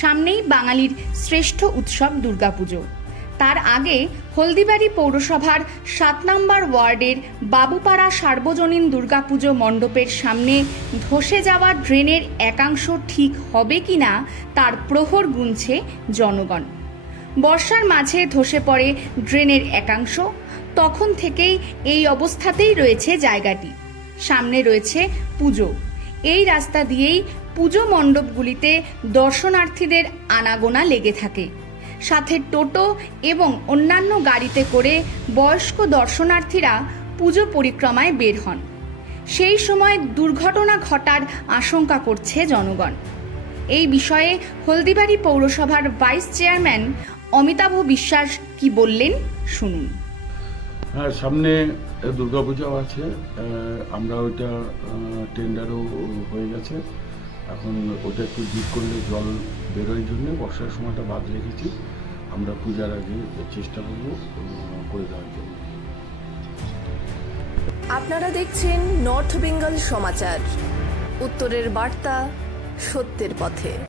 সামনেই বাঙালির শ্রেষ্ঠ উৎসব দুর্গাপুজো। তার আগে হলদিবাড়ি পৌরসভার সাত নম্বর ওয়ার্ডের বাবুপাড়া সার্বজনীন দুর্গাপুজো মণ্ডপের সামনে ধসে যাওয়া ড্রেনের একাংশ ঠিক হবে কিনা তার প্রহর গুনছে জনগণ। বর্ষার মাঝে ধসে পড়ে ড্রেনের একাংশ, তখন থেকেই এই অবস্থাতেই রয়েছে জায়গাটি। সামনে রয়েছে পুজো। এই রাস্তা দিয়েই পুজো মণ্ডপগুলিতে দর্শনার্থীদের আনাগোনা লেগে থাকে। সাথে টোটো এবং অন্যান্য গাড়িতে করে বয়স্ক দর্শনার্থীরা পুজো পরিক্রমায় বের হন। সেই সময় দুর্ঘটনা ঘটার আশঙ্কা করছে জনগণ। এই বিষয়ে হলদিবাড়ি পৌরসভার ভাইস চেয়ারম্যান অমিতাভ বিশ্বাস কি বললেন, শুনুন। হ্যাঁ সামনে দুর্গাপূজাও আছে। আমরা ওইটা টেন্ডারও হয়ে গেছে। এখন ওটা একটু ডিপ করলে জল বেরোয় জন্য বর্ষার সময়টা বাদ রেখেছি। আমরা পূজার আগে চেষ্টা করব করে দেওয়ার জন্য। আপনারা দেখছেন নর্থ বেঙ্গল সমাচার। উত্তরের বার্তা সত্যের পথে।